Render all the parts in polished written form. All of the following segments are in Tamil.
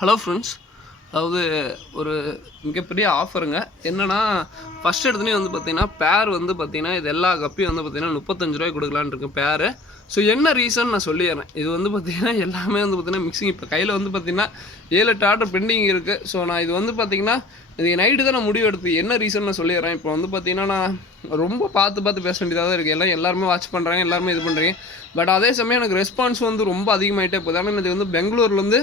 ஹலோ ஃப்ரெண்ட்ஸ், அதாவது ஒரு மிகப்பெரிய ஆஃபருங்க. என்னென்னா ஃபஸ்ட் எடுத்துனே வந்து பார்த்திங்கன்னா பேர் வந்து பார்த்திங்கன்னா இது எல்லா கப்பியும் வந்து பார்த்திங்கன்னா 35 ரூபாய்க்கு கொடுக்கலான்னு இருக்கு பேரு. ஸோ என்ன ரீசன் நான் சொல்லிடுறேன். இது வந்து பார்த்திங்கன்னா எல்லாமே வந்து பார்த்திங்கன்னா மிக்சிங். இப்போ கையில் வந்து பார்த்திங்கன்னா 7-8 ஆர்டர் பெண்டிங் இருக்குது. ஸோ நான் இது வந்து பார்த்திங்கன்னா இது நைட்டு தான் நான் முடிவு எடுத்து என்ன ரீசன் நான் சொல்லிடுறேன். இப்போ வந்து பார்த்திங்கன்னா நான் ரொம்ப பார்த்து பேச வேண்டியதாக தான் இருக்குது. எல்லாருமே வாட்ச் பண்ணுறாங்க, எல்லாருமே இது பண்ணுறீங்க. பட் அதே சமயம் எனக்கு ரெஸ்பான்ஸ் வந்து ரொம்ப அதிகமாகிட்டே போகுது. ஆனால் இது வந்து பெங்களூர்லேருந்து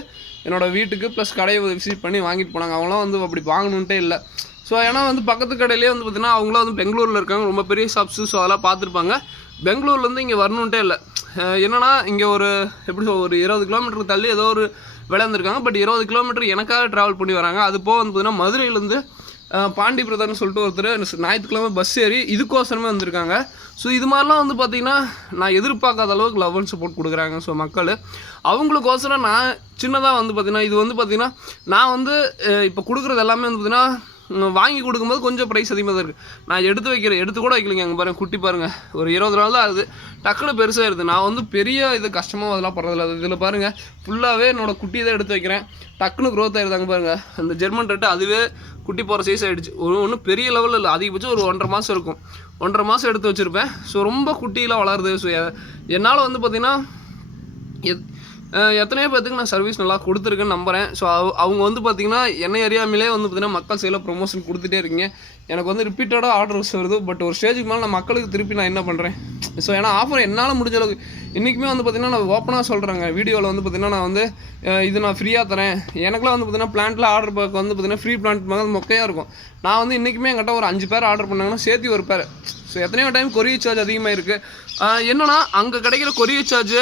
என்னோடய வீட்டுக்கு ப்ளஸ் கடையை விசிட் பண்ணி வாங்கிட்டு போனாங்க. அவங்களாம் வந்து அப்படி வாங்கணுன்ட்டே இல்லை. ஸோ ஏன்னா வந்து பக்கத்து கடையிலே வந்து பார்த்திங்கன்னா அவங்களாம் வந்து பெங்களூரில் இருக்காங்க, ரொம்ப பெரிய ஷாப்ஸு. ஸோ அதெல்லாம் பார்த்துருப்பாங்க. பெங்களூர்லேருந்து இங்கே வரணுன்ட்டே இல்லை. என்னென்னா இங்கே ஒரு எப்படி ஒரு 20 கிலோமீட்டருக்கு தள்ளி ஏதோ ஒரு விளையாண்டுருக்காங்க. பட் 20 கிலோமீட்டர் எனக்காக ட்ராவல் பண்ணி வராங்க. அது போக வந்து பார்த்திங்கன்னா மதுரையிலேருந்து பாண்டி பிரதர்னு சொல்லிட்டு ஒருத்தர் ஞாயிற்றுக்கிழமை பஸ் ஏறி இதுக்கோசரமே வந்திருக்காங்க. ஸோ இது மாதிரிலாம் வந்து பார்த்திங்கன்னா நான் எதிர்பார்க்காத அளவுக்கு லவ் அண்ட் சப்போர்ட் கொடுக்குறாங்க. ஸோ மக்கள் அவங்களுக்கோசரம் நான் சின்னதாக வந்து பார்த்திங்கன்னா இது வந்து பார்த்திங்கன்னா நான் வந்து இப்போ கொடுக்குறது எல்லாமே வந்து பார்த்திங்கன்னா வாங்கி கொடுக்கும்போது கொஞ்சம் ப்ரைஸ் அதிகமாக தான் இருக்குது. நான் எடுத்து கூட வைக்கலைங்க. அங்கே பாருங்கள், குட்டி பாருங்கள், ஒரு 20 நாள் தான் ஆகுது, டக்குன்னு பெருசாக இருக்குது. நான் வந்து பெரிய இது கஷ்டமாக அதெல்லாம் படுறதில்ல. இதில் பாருங்கள் ஃபுல்லாகவே என்னோடய குட்டி தான் எடுத்து வைக்கிறேன், டக்குன்னு க்ரோத் ஆகிடுதாங்க பாருங்கள். அந்த ஜெர்மன் ரெட்டு அதுவே குட்டி போகிற சைஸ் ஆகிடுச்சு. ஒன்றும் பெரிய லெவலில் இல்லை, அதிகபட்சம் ஒரு 1.5 மாதம் இருக்கும். 1.5 மாதம் எடுத்து வச்சுருப்பேன். ஸோ ரொம்ப குட்டியெலாம் வளருது. ஸோ என்னால் வந்து பார்த்திங்கன்னா எத்தனையோ பேர்த்துக்கு நான் சர்வீஸ் நல்லா கொடுத்துருக்கேன்னு நம்புகிறேன். ஸோ அவங்க வந்து பார்த்திங்கன்னா என்ன ஏரியாமிலே வந்து பார்த்திங்கன்னா மக்கள் சைடில் ப்ரொமோஷன் கொடுத்துட்டே இருக்கீங்க. எனக்கு வந்து ரிப்பீட்டடாக ஆர்டர்ஸ் வருது. பட் ஒரு ஸ்டேஜுக்கு மேலே நான் மக்களுக்கு திருப்பி நான் என்ன பண்ணுறேன். ஸோ ஏன்னா ஆஃபர் என்னால் முடிஞ்ச அளவுக்கு இன்றைக்குமே வந்து பார்த்திங்கன்னா நான் ஓப்பனாக சொல்கிறேங்க. வீடியோவில் வந்து பார்த்திங்கன்னா நான் வந்து இது நான் ஃப்ரீயாக தரேன். எனக்குலாம் வந்து பார்த்திங்கன்னா பிளான்ட்டில் ஆர்டர் பார்க்க வந்து பார்த்திங்கன்னா ஃப்ரீ பிளான்ட் மாதிரி மொக்கையாக இருக்கும். நான் வந்து இன்றைக்குமே என்கிட்ட ஒரு 5 பேர் ஆர்டர் பண்ணாங்கன்னா சேர்த்து ஒரு பேர். ஸோ எத்தனையோ டைம் கொரியர் சார்ஜ் அதிகமாக இருக்குது. என்னென்னா அங்கே கிடைக்கிற கொரியர் சார்ஜ்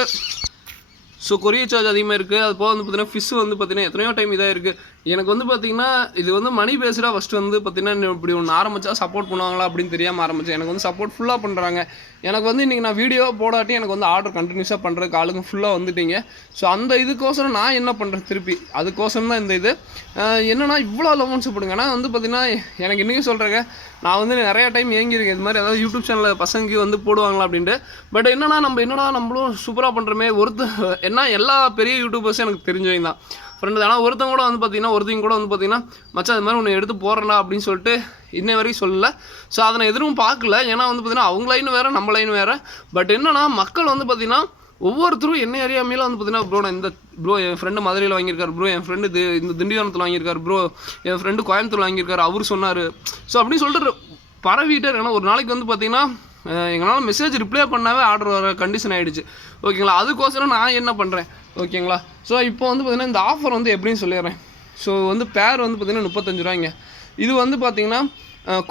அதிகமாக இருக்குது. அது போக வந்து பார்த்திங்கன்னா ஃபிஷ் வந்து பார்த்திங்கன்னா எத்தனையோ டைம் இதாக இருக்குது. எனக்கு வந்து பார்த்திங்கன்னா இது வந்து மணி பேஸ்டாக ஃபஸ்ட்டு வந்து பார்த்திங்கன்னா இப்படி ஒன்று ஆரம்பித்தா சப்போர்ட் பண்ணுவாங்களா அப்படின்னு தெரியாமல் ஆரம்பித்தேன். எனக்கு வந்து சப்போர்ட் ஃபுல்லாக பண்ணுறாங்க. எனக்கு வந்து இன்றைக்கி நான் வீடியோ போடாட்டி எனக்கு வந்து ஆர்டர் கண்டினியூஸாக பண்ணுறதுக்கு ஆளுங்க ஃபுல்லாக வந்துட்டீங்க. ஸோ அந்த இதுக்கோசரம் நான் என்ன பண்ணுறேன் திருப்பி அதுக்கோசரம் தான் இந்த இது என்னென்னா இவ்வளோ லவ்ஸ் போடுங்க. ஆனால் வந்து பார்த்திங்கன்னா எனக்கு இன்றைக்கி சொல்கிறேங்க, நான் வந்து நிறையா டைம் ஏங்கியிருக்கேன் இது மாதிரி ஏதாவது யூடியூப் சேனலில் பசங்க வந்து போடுவாங்களா அப்படின்ட்டு. பட் நம்மளும் சூப்பராக பண்ணுறோமே ஏன்னா எல்லா பெரிய யூடியூபர்ஸும் எனக்கு தெரிஞ்சவங்க தான் ஃப்ரெண்டு. ஆனால் ஒருத்தங்க கூட வந்து பார்த்திங்கன்னா மச்சான் அது மாதிரி ஒன்று எடுத்து போடுறேன்டா அப்படின்னு சொல்லிட்டு இன்ன வரைக்கும் சொல்லலை. ஸோ அதை நான் எதுவும் பார்க்கல. ஏன்னா வந்து பார்த்திங்கன்னா அவங்க லைன் வேறு, நம்ம லைன் வேறு. பட் என்னன்னா மக்கள் வந்து பார்த்திங்கன்னா ஒவ்வொருத்தரும் என்ன ஏரியாமையில வந்து பார்த்திங்கன்னா ப்ரோ என் ஃப்ரெண்டு மதுரையில் வாங்கியிருக்காரு, ப்ரோ என் ஃப்ரெண்டு இந்த திண்டிவனத்தில் வாங்கியிருக்காரு, ப்ரோ என் ஃப்ரெண்டு கோயம்புத்தூர் வாங்கியிருக்காரு, அவர் சொன்னார். ஸோ அப்படின்னு சொல்லிட்டு பரவிட்டார். ஏன்னா ஒரு நாளைக்கு வந்து பார்த்திங்கன்னா எங்களால் மெசேஜ் ரிப்ளை பண்ணாவே ஆர்டர் வர கண்டிஷன் ஆகிடுச்சு. ஓகேங்களா, அதுக்கோசரம் நான் என்ன பண்ணுறேன். ஓகேங்களா, ஸோ இப்போ வந்து பார்த்திங்கன்னா இந்த ஆஃபர் வந்து எப்படின்னு சொல்லிடுறேன். ஸோ வந்து பேர் வந்து பார்த்திங்கன்னா 35 ரூபாய்ங்க. இது வந்து பார்த்திங்கன்னா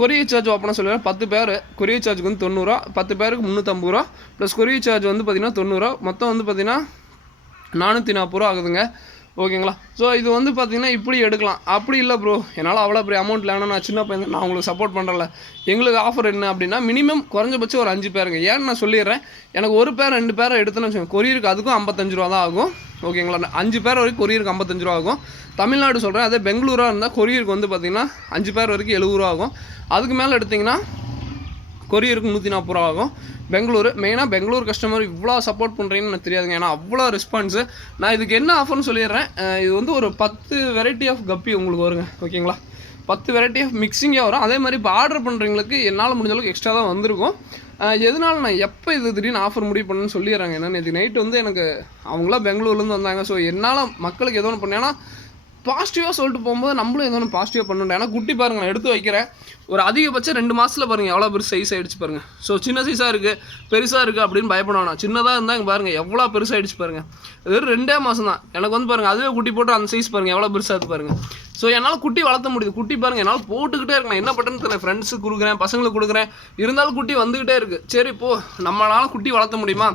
கொரியர் சார்ஜ் ஓப்பனாக சொல்லிடுறேன். 10 பேர் கொரியர் சார்ஜுக்கு வந்து 90 ரூபா, 10 பேருக்கு 350 ரூபா ப்ளஸ் கொரியர் சார்ஜ் வந்து பார்த்திங்கன்னா 90 ரூபா, மொத்தம் வந்து பார்த்திங்கன்னா 440 ரூபா ஆகுதுங்க. ஓகேங்களா, ஸோ இது வந்து பார்த்திங்கன்னா இப்படி எடுக்கலாம். அப்படி இல்லை ப்ரோ என்னால் அவ்வளோ பெரிய அமௌண்ட் இல்லைனா நான் சின்ன பையன், நான் உங்களுக்கு சப்போர்ட் பண்ணுறல. எங்களுக்கு ஆஃபர் என்ன அப்படின்னா மினிமம் குறைஞ்சபட்சம் ஒரு 5 பேருங்க. ஏன்னு நான் சொல்லிடுறேன். எனக்கு ஒரு பேர் 2 பேரை எடுத்துன்னு வச்சுக்கோங்க, கொரியருக்கு அதுக்கும் 55 ரூபா தான் ஆகும். ஓகேங்களா, 5 பேர் வரைக்கும் கொரியருக்கு 55 ரூபா ஆகும். தமிழ்நாடு சொல்கிறேன். அதே பெங்களூராக இருந்தால் கொரியருக்கு வந்து பார்த்திங்கன்னா 5 பேர் வரைக்கும் 70 ரூபா ஆகும். அதுக்கு மேலே எடுத்திங்கன்னா கொரியருக்கு 140 ரூபா ஆகும். பெங்களூர் மெயினாக பெங்களூர் கஸ்டமர் இவ்வளோ சப்போர்ட் பண்ணுறீங்கன்னு எனக்கு தெரியாதுங்க. ஏன்னா அவ்வளோ ரெஸ்பான்ஸு. நான் இதுக்கு என்ன ஆஃபர்னு சொல்லிடுறேன். இது வந்து ஒரு 10 வெரைட்டி ஆஃப் கப்பி உங்களுக்கு வருங்க. ஓகேங்களா, 10 வெரைட்டி ஆஃப் மிக்சிங்காக வரும். அதே மாதிரி இப்போ ஆர்டர் பண்ணுறவங்களுக்கு என்னால் முடிஞ்ச அளவுக்கு எக்ஸ்ட்ரா தான் வந்திருக்கும். எதனால நான் எப்போ இது திடீர்னு ஆஃபர் முடிவு பண்ணுன்னு சொல்லிடுறாங்க. ஏன்னா நேற்று நைட்டு வந்து எனக்கு அவங்களாம் பெங்களூர்லேருந்து வந்தாங்க. ஸோ என்னால் மக்களுக்கு ஏதோ ஒன்று பண்ணேன். ஏன்னா பாசிட்டிவாக சொல்லிட்டு போகும்போது நம்மளும் ஏதோ ஒன்று பாசிட்டிவாக பண்ணணும். ஏன்னா குட்டி பாருங்கள், நான் எடுத்து வைக்கிறேன். ஒரு அதிகபட்சம் 2 மாதத்தில் பாருங்கள் எவ்வளோ பெருசு சைஸ் ஆகிடுச்சு பாருங்கள். ஸோ சின்ன சைஸாக இருக்குது பெருசாக இருக்குது அப்படின்னு பயப்படணும். சின்னதாக இருந்தால் இங்கே பாருங்கள் எவ்வளோ பெருசாகிடுச்சு பாருங்கள். வெறும் 2 மாதம் தான் எனக்கு வந்து பாருங்கள். அதுவே குட்டி போட்டு அந்த சைஸ் பாருங்கள் எவ்வளோ பெருசாக இருக்குது பாருங்கள். ஸோ என்னால் குட்டி வளர்த்த முடியுது. குட்டி பாருங்கள் என்னால் போட்டுக்கிட்டே இருக்கேன். என்ன பண்ணுறேன்னு தெரியல. ஃப்ரெண்ட்ஸுக்கு கொடுக்குறேன், பசங்களுக்கு கொடுக்குறேன், இருந்தாலும் குட்டி வந்துக்கிட்டே இருக்குது. சரி இப்போது நம்மளால் குட்டி வளர்த்த முடியுமா,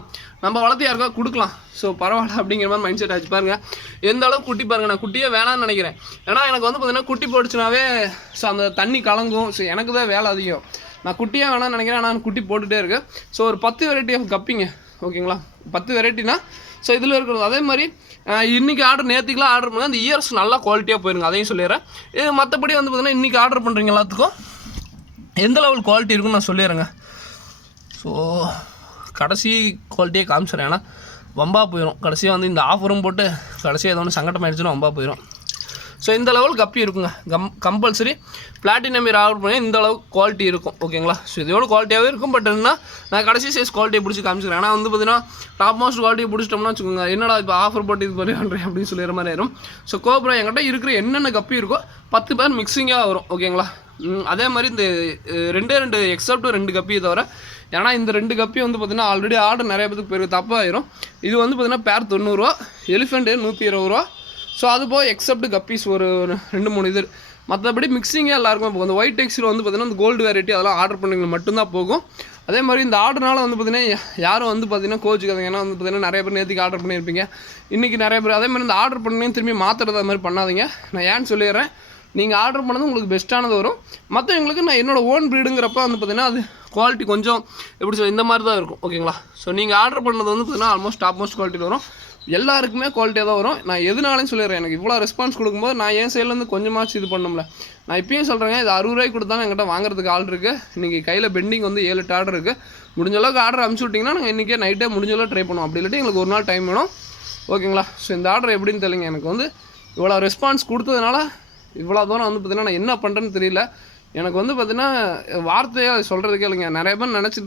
நம்ம வளர்த்து யாருக்கா கொடுக்கலாம். ஸோ பரவாயில்ல அப்படிங்கிற மாதிரி மைண்ட் செட் ஆச்சு பாருங்கள். எந்த அளவுக்கு குட்டி பாருங்கள். நான் குட்டியே வேணான்னு நினைக்கிறேன். ஏன்னா எனக்கு வந்து பார்த்திங்கன்னா குட்டி போட்டுச்சுனாவே ஸோ அந்த தண்ணி கலங்கும். ஸோ எனக்கு தான் வேலை அதிகம். நான் குட்டியாக வேணான்னு நினைக்கிறேன். ஆனால் குட்டி போட்டுகிட்டே இருக்குது. ஸோ ஒரு 10 வெரைட்டி ஆஃப் கப்பிங்க. ஓகேங்களா, 10 வெரைட்டினா ஸோ இதில் இருக்கிறது. அதே மாதிரி இன்றைக்கி நேற்றுக்கெலாம் ஆர்டர் பண்ணுங்கள். அந்த இயர்ஸ் நல்லா குவாலிட்டியாக போயிருங்க, அதையும் சொல்லிடுறேன். இது மற்றபடி வந்து பார்த்திங்கன்னா இன்றைக்கி ஆர்டர் பண்ணுறீங்க எல்லாத்துக்கும் எந்த லெவல் குவாலிட்டி இருக்குன்னு நான் சொல்லிடுறேங்க. ஸோ கடைசி குவாலிட்டியே காமிச்சிடறேன். ஏன்னா வம்பா போயிடும். கடைசியாக வந்து இந்த ஆஃபரும் போட்டு கடைசியாக ஏதோ ஒன்று சங்கடம் ஆகிடுச்சுன்னா வம்பா போயிடும். ஸோ இந்த லெவல் கப்பி இருக்குங்க. கம்பல்சரி பிளாட்டினம் இயர் ஆர்டர் பண்ணி இந்த அளவுக்கு குவாலிட்டி இருக்கும் ஓகேங்களா. ஸோ இதோட குவாலிட்டியாகவே இருக்கும். பட் என்ன நான் கடைசி சைஸ் குவாலிட்டியை பிடிச்சி காமிச்சிக்கிறேன். ஆனால் வந்து பார்த்தீங்கன்னா டாப் மோஸ்ட் குவாலிட்டியை பிடிச்சிட்டோம்னா வச்சுக்கோங்க, என்னடா இப்போ ஆஃபர் போட்டு இது பண்ணி பண்ணுறேன் அப்படின்னு சொல்லிடுற மாதிரி ஆயிரும். ஸோ கோப்ரா என்கிட்ட இருக்கிற என்னென்ன கப்பி இருக்கோ 10 பேர் மிக்சிங்காக வரும் ஓகேங்களா. அதே மாதிரி இந்த 2 எக்ஸப்ட் 2 கப்பியை தவிர, ஏன்னா இந்த 2 கப்பி வந்து பார்த்தீங்கன்னா ஆல்ரெடி ஆர்டர் நிறைய பேருக்கு பேருக்கு தப்பாயிரும். இது வந்து பார்த்தீங்கன்னா பேர் 90 ரூபா, எலிஃபெண்ட்டு 120 ரூபா. ஸோ அது போக எக்ஸப்ட் கப்பீஸ் ஒரு 2-3 இது. மற்றபடி மிக்சிங்கே எல்லாருக்கும் இப்போ இந்த ஒயிட் டெக்ஸில் வந்து பார்த்தீங்கன்னா இந்த கோல்டு வெரைட்டி அதெல்லாம் ஆர்டர் பண்ணிங்க மட்டும்தான் போகும். அதே மாதிரி இந்த ஆர்டர்னால வந்து பார்த்தீங்கன்னா யாரும் வந்து பார்த்தீங்கன்னா கோச்சுக்காதீங்க. ஏன்னா வந்து பார்த்தீங்கன்னா நிறைய பேர் நேற்றுக்கு ஆர்டர் பண்ணியிருப்பீங்க, இன்றைக்கி நிறைய பேர் அதே மாதிரி இந்த ஆர்டர் பண்ணி திரும்பி மாற்றுறது அது மாதிரி பண்ணாதீங்க. நான் ஏன்னு சொல்லிடுறேன், நீங்கள் ஆர்டர் பண்ணது உங்களுக்கு பெஸ்ட்டானது வரும். மற்றவங்களுக்கு நான் என்னோடய ஓன் ப்ரீடுங்கிறப்ப வந்து பார்த்தீங்கன்னா அது குவாலிட்டி கொஞ்சம் எப்படி சொல்ல இந்த மாதிரி தான் இருக்கும் ஓகேங்களா. ஸோ நீங்கள் ஆர்டர் பண்ணது வந்து பார்த்தீங்கன்னா ஆல்மோஸ்ட் டாப் மோஸ்ட் குவாலிட்டியில் வரும். எல்லாருக்குமே குவாலிட்டியாக தான் வரும். நான் எதுனாலும் சொல்லிடுறேன், எனக்கு இவ்வளோ ரெஸ்பான்ஸ் கொடுக்கும்போது நான் என் சைட்லேருந்து கொஞ்சமாச்சு இது பண்ணோம்ல. நான் இப்பயும் சொல்கிறேங்க, இது 60 ரூபாய்க்கு கொடுத்தாலும் என்கிட்ட வாங்குறதுக்கு ஆர்டர் இருக்குது. இன்றைக்கி கையில் பெண்டிங் வந்து 7-8 ஆர்டர் இருக்குது. முடிஞ்ச அளவுக்கு ஆர்டர் அனுப்பிச்சி விட்டிங்கன்னா நாங்கள் இன்றைக்கே நைட்டே முடிஞ்ச அளவு ட்ரை பண்ணுவோம். அப்படி இல்லாட்டி எங்களுக்கு ஒரு நாள் டைம் வேணும் ஓகேங்களா. ஸோ இந்த ஆர்டர் எப்படின்னு தெரியல, எனக்கு வந்து இவ்வளோ ரெஸ்பான்ஸ் கொடுத்ததுனால இவ்வளோ தூரம் வந்து பார்த்தீங்கன்னா நான் என்ன பண்ணுறேன்னு தெரியல. எனக்கு வந்து பார்த்தீங்கன்னா வார்த்தையாக சொல்கிறதுக்கே இல்லைங்க. நிறைய பேர் நினச்சிட்டு